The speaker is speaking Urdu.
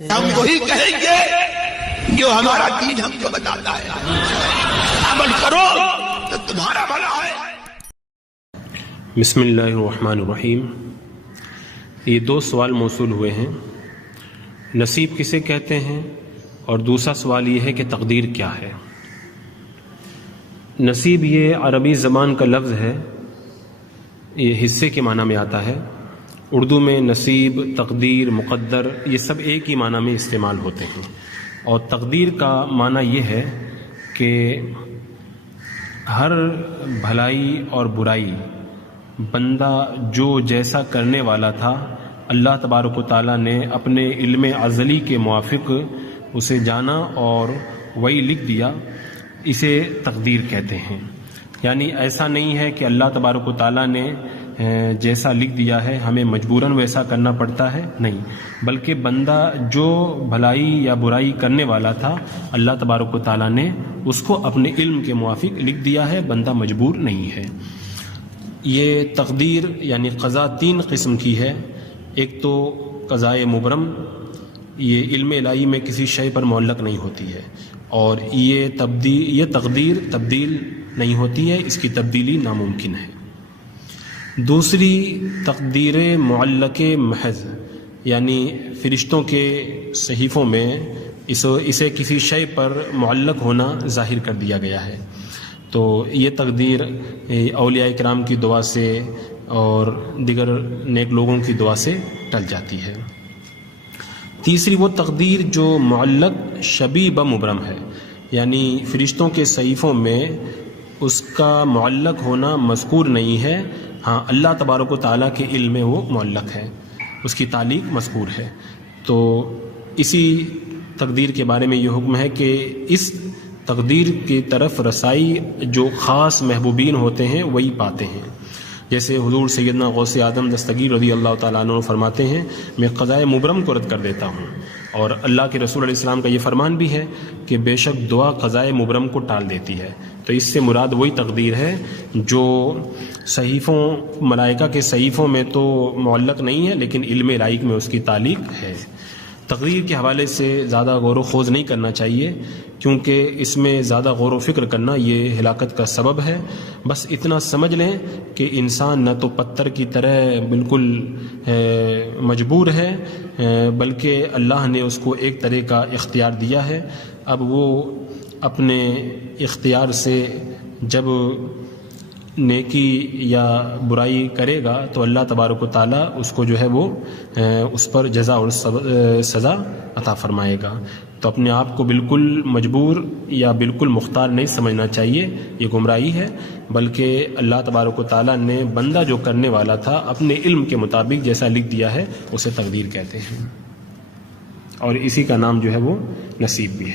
ہم وہی کہیں گے جو ہمارا دین ہم کو بتاتا ہے، عمل کرو تو تمہارا بھلا ہے۔ بسم اللہ الرحمن الرحیم۔ یہ دو سوال موصول ہوئے ہیں، نصیب کسے کہتے ہیں، اور دوسرا سوال یہ ہے کہ تقدیر کیا ہے۔ نصیب یہ عربی زبان کا لفظ ہے، یہ حصے کے معنی میں آتا ہے۔ اردو میں نصیب، تقدیر، مقدر یہ سب ایک ہی معنی میں استعمال ہوتے ہیں، اور تقدیر کا معنی یہ ہے کہ ہر بھلائی اور برائی بندہ جو جیسا کرنے والا تھا، اللہ تبارک و تعالیٰ نے اپنے علم ازلی کے موافق اسے جانا اور وہی لکھ دیا، اسے تقدیر کہتے ہیں۔ یعنی ایسا نہیں ہے کہ اللہ تبارک و تعالیٰ نے جیسا لکھ دیا ہے ہمیں مجبوراً ویسا کرنا پڑتا ہے، نہیں، بلکہ بندہ جو بھلائی یا برائی کرنے والا تھا اللہ تبارک و تعالیٰ نے اس کو اپنے علم کے موافق لکھ دیا ہے، بندہ مجبور نہیں ہے۔ یہ تقدیر یعنی قضا تین قسم کی ہے۔ ایک تو قضائے مبرم، یہ علم الہی میں کسی شے پر معلق نہیں ہوتی ہے، اور یہ تقدیر تبدیل نہیں ہوتی ہے، اس کی تبدیلی ناممکن ہے۔ دوسری تقدیر معلق محض، یعنی فرشتوں کے صحیفوں میں اسے کسی شے پر معلق ہونا ظاہر کر دیا گیا ہے، تو یہ تقدیر اولیاء کرام کی دعا سے اور دیگر نیک لوگوں کی دعا سے ٹل جاتی ہے۔ تیسری وہ تقدیر جو معلق شبیہ بمبرم ہے، یعنی فرشتوں کے صحیفوں میں اس کا معلق ہونا مذکور نہیں ہے، ہاں اللہ تبارک و تعالیٰ کے علم میں وہ معلق ہے، اس کی تعلیق مذکور ہے۔ تو اسی تقدیر کے بارے میں یہ حکم ہے کہ اس تقدیر کی طرف رسائی جو خاص محبوبین ہوتے ہیں وہی پاتے ہیں۔ جیسے حضور سیدنا غوث اعظم دستگیر رضی اللہ تعالیٰ عنہ فرماتے ہیں، میں قضائے مبرم کو رد کر دیتا ہوں، اور اللہ کے رسول علیہ السلام کا یہ فرمان بھی ہے کہ بے شک دعا قضائے مبرم کو ٹال دیتی ہے۔ تو اس سے مراد وہی تقدیر ہے جو صحیفوں ملائکہ کے صحیفوں میں تو معلق نہیں ہے، لیکن علم الہی میں اس کی تعلیق ہے۔ تقدیر کے حوالے سے زیادہ غور و خوض نہیں کرنا چاہیے، کیونکہ اس میں زیادہ غور و فکر کرنا یہ ہلاکت کا سبب ہے۔ بس اتنا سمجھ لیں کہ انسان نہ تو پتھر کی طرح بالکل مجبور ہے، بلکہ اللہ نے اس کو ایک طرح کا اختیار دیا ہے۔ اب وہ اپنے اختیار سے جب نیکی یا برائی کرے گا تو اللہ تبارک و تعالیٰ اس کو جو ہے وہ اس پر جزا اور سزا عطا فرمائے گا۔ تو اپنے آپ کو بالکل مجبور یا بالکل مختار نہیں سمجھنا چاہیے، یہ گمراہی ہے، بلکہ اللہ تبارک و تعالیٰ نے بندہ جو کرنے والا تھا اپنے علم کے مطابق جیسا لکھ دیا ہے اسے تقدیر کہتے ہیں، اور اسی کا نام جو ہے وہ نصیب بھی ہے۔